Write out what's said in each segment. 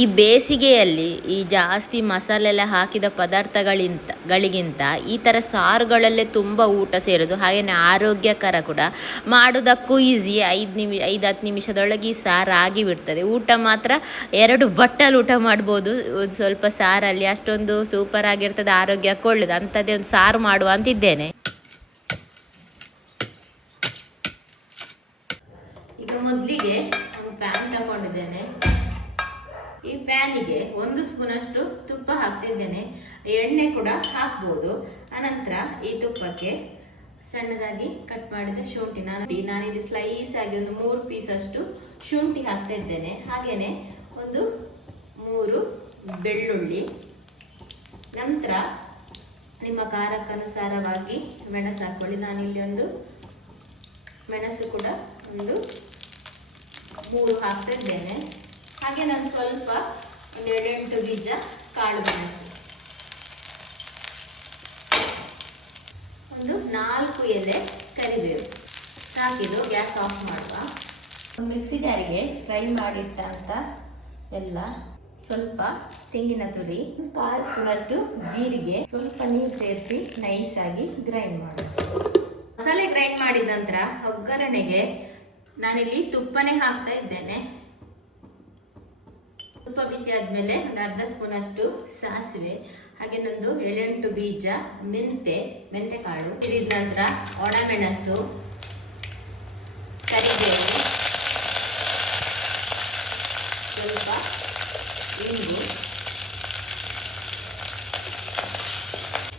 ಈ ಬೇಸಿಗೆಯಲ್ಲಿ ಈ ಜಾಸ್ತಿ ಮಸಾಲೆ ಎಲ್ಲ ಹಾಕಿದ ಪದಾರ್ಥಗಳಿಂತ, ಗಳಿಗಿಂತ ಈ ಥರ ಸಾರುಗಳಲ್ಲೇ ತುಂಬ ಊಟ ಸೇರೋದು. ಹಾಗೆಯೇ ಆರೋಗ್ಯಕರ ಕೂಡ. ಮಾಡೋದಕ್ಕೂ ಈಸಿ ಐದು ನಿಮಿ, ಐದು ಹತ್ತು ನಿಮಿಷದೊಳಗೆ ಈ ಸಾರು ಆಗಿಬಿಡ್ತದೆ. ಊಟ ಮಾತ್ರ ಎರಡು ಬಟ್ಟಲು ಊಟ ಮಾಡ್ಬೋದು. ಒಂದು ಸ್ವಲ್ಪ ಸಾರಲ್ಲಿ ಅಷ್ಟೊಂದು ಸೂಪರ್ ಆಗಿರ್ತದೆ ಆರೋಗ್ಯಕ್ಕೆ ಒಳ್ಳೇದು. ಅಂಥದ್ದೇ ಒಂದು ಸಾರು ಮಾಡುವ ಅಂತಿದ್ದೇನೆ. ಈಗ ಮೊದಲಿಗೆ ಪ್ಯಾನ್ ತಗೊಂಡಿದ್ದೇನೆ. ಪ್ಯಾನಿಗೆ ಒಂದು ಸ್ಪೂನಷ್ಟು ತುಪ್ಪ ಹಾಕ್ತಿದ್ದೇನೆ. ಎಣ್ಣೆ ಕೂಡ ಹಾಕ್ಬೋದು. ಅನಂತರ ಈ ತುಪ್ಪಕ್ಕೆ ಸಣ್ಣದಾಗಿ ಕಟ್ ಮಾಡಿದ ಶುಂಠಿ. ನಾನು ನಾನಿಲ್ಲಿ ಸ್ಲೈಸ್ ಆಗಿ ಒಂದು ಮೂರು ಪೀಸ್ ಅಷ್ಟು ಶುಂಠಿ ಹಾಕ್ತಾ ಇದ್ದೇನೆ ಹಾಗೇನೆ ಒಂದು ಮೂರು ಬೆಳ್ಳುಳ್ಳಿ. ನಂತರ ನಿಮ್ಮ ಖಾರಕ್ಕನುಸಾರವಾಗಿ ಮೆಣಸು ಹಾಕೊಳ್ಳಿ ಇಲ್ಲಿ ಒಂದು ಮೆಣಸು ಕೂಡ ಒಂದು ಮೂರು ಹಾಕ್ತಾ ಇದ್ದೇನೆ ಹಾಗೆ ನಾನು ಸ್ವಲ್ಪ ಒಂದು ಎರಡೆಂಟು ಬೀಜ ಕಾಳು ಮೆಣಸು ಒಂದು ನಾಲ್ಕು ಎಲೆ ಕರಿಬೇವು. ಸಾಕಿದು ಗ್ಯಾಸ್ ಆಫ್ ಮಾಡುವ. ಒಂದು ಮಿಕ್ಸಿ ಜಾರಿಗೆ ಫ್ರೈ ಮಾಡಿಟ್ಟಂತ ಎಲ್ಲ ಸ್ವಲ್ಪ ತೆಂಗಿನ ತುರಿ, ಕಾಲು ಸ್ಪೂನಷ್ಟು ಜೀರಿಗೆ, ಸ್ವಲ್ಪ ನೀರು ಸೇರಿಸಿ ನೈಸ್ ಆಗಿ ಗ್ರೈಂಡ್ ಮಾಡಿ ಮಸಾಲೆ ಗ್ರೈಂಡ್ ಮಾಡಿದ ನಂತರ ಒಗ್ಗರಣೆಗೆ ನಾನಿಲ್ಲಿ ತುಪ್ಪನೇ ಹಾಕ್ತಾ ಇದ್ದೇನೆ. ತುಪ್ಪ ಬಿಸಿ ಆದ್ಮೇಲೆ ಒಂದು ಅರ್ಧ ಸ್ಪೂನ್ ಅಷ್ಟು ಸಾಸಿವೆ, ಹಾಗೆ ನಂದು ಏಳೆಂಟು ಬೀಜ, ಮೆಂತೆ ಮೆಂತೆ ಕಾಳು ತಿರಿದ ನಂತರ ಒಣಮೆಣಸು, ಕರಿಬೇವು, ಸ್ವಲ್ಪ ಇಂಗು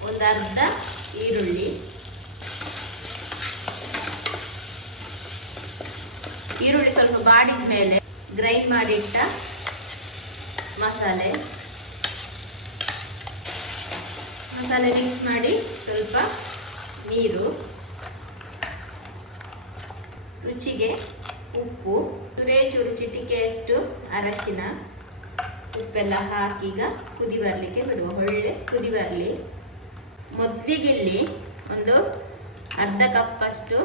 ಒಂದು ಈರುಳ್ಳಿ ಈರುಳ್ಳಿ ಸ್ವಲ್ಪ ಬಾಡಿದ ಮೇಲೆ ಗ್ರೈಂಡ್ ಮಾಡಿಟ್ಟ ಮಸಾಲೆ. ಮಸಾಲೆ ಮಿಕ್ಸ್ ಮಾಡಿ ಸ್ವಲ್ಪ ನೀರು, ರುಚಿಗೆ ಉಪ್ಪು ಚೂರು ಚಿಟಿಕೆಯಷ್ಟು ಅರಶಿನ, ಉಪ್ಪೆಲ್ಲ ಹಾಕಿ ಈಗ ಕುದಿ ಬರಲಿಕ್ಕೆ ಬಿಡುವ. ಒಳ್ಳೆ ಕುದಿ ಬರಲಿ. ಮೊದಲಿಗಿಲ್ಲಿ ಒಂದು ಅರ್ಧ ಕಪ್ಪಷ್ಟು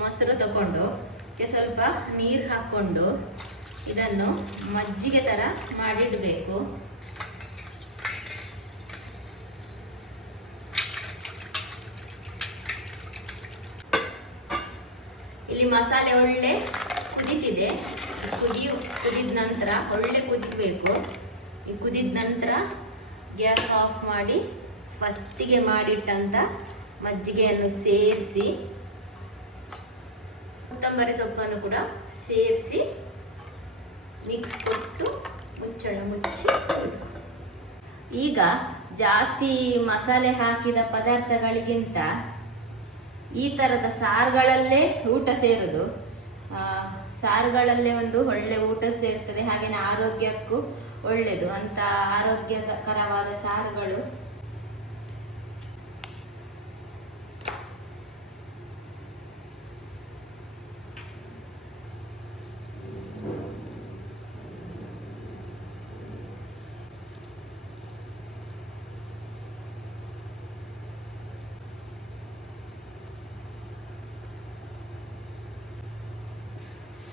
ಮೊಸರು ತಗೊಂಡು ಸ್ವಲ್ಪ ನೀರು ಹಾಕ್ಕೊಂಡು ಇದನ್ನು ಮಜ್ಜಿಗೆ ಥರ ಮಾಡಿಡಬೇಕು. ಇಲ್ಲಿ ಮಸಾಲೆ ಒಳ್ಳೆ ಕುದೀತಿದೆ. ಕುದಿಯು ಕುದಿದ ನಂತರ ಒಳ್ಳೆ ಕುದಿಬೇಕು. ಈ ಕುದಿದ ನಂತರ ಗ್ಯಾಸ್ ಆಫ್ ಮಾಡಿ ಫಸ್ಟಿಗೆ ಮಾಡಿಟ್ಟಂತ ಮಜ್ಜಿಗೆಯನ್ನು ಸೇರಿಸಿ, ಕೊತ್ತಂಬರಿ ಸೊಪ್ಪನ್ನು ಕೂಡ ಸೇರಿಸಿ ಮಿಕ್ಸ್ ಕೊಟ್ಟು ಮುಚ್ಚಳ ಮುಚ್ಚಿ. ಈಗ ಜಾಸ್ತಿ ಮಸಾಲೆ ಹಾಕಿದ ಪದಾರ್ಥಗಳಿಗಿಂತ ಈ ಥರದ ಸಾರುಗಳಲ್ಲೇ ಊಟ ಸೇರೋದು. ಸಾರುಗಳಲ್ಲೇ ಒಂದು ಒಳ್ಳೆ ಊಟ ಸೇರ್ತದೆ ಹಾಗೆಯೇ ಆರೋಗ್ಯಕ್ಕೂ ಒಳ್ಳೆಯದು ಅಂತ ಆರೋಗ್ಯಕರವಾದ ಸಾರುಗಳು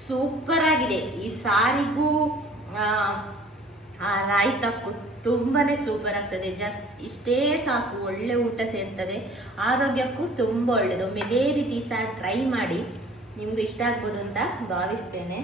ಸೂಪರ್ ಆಗಿದೆ. ಈ ಸಾರಿಗೂ ತುಂಬಾ ರಾಯ್ತಕ್ಕೂ ತುಂಬಾನೇ ಸೂಪರ್ ಆಗ್ತದೆ. ಜಸ್ಟ್ ಇಷ್ಟೇ ಸಾಕು. ಒಳ್ಳೆ ಊಟ ಸೇರ್ತದೆ. ಆರೋಗ್ಯಕ್ಕೂ ತುಂಬ ಒಳ್ಳೆಯದು ಒಮ್ಮೆ ಇದೇ ರೀತಿ ಸಹ ಟ್ರೈ ಮಾಡಿ ನಿಮ್ಗೆ ಇಷ್ಟ ಆಗ್ಬೋದು ಅಂತ ಭಾವಿಸ್ತೇನೆ.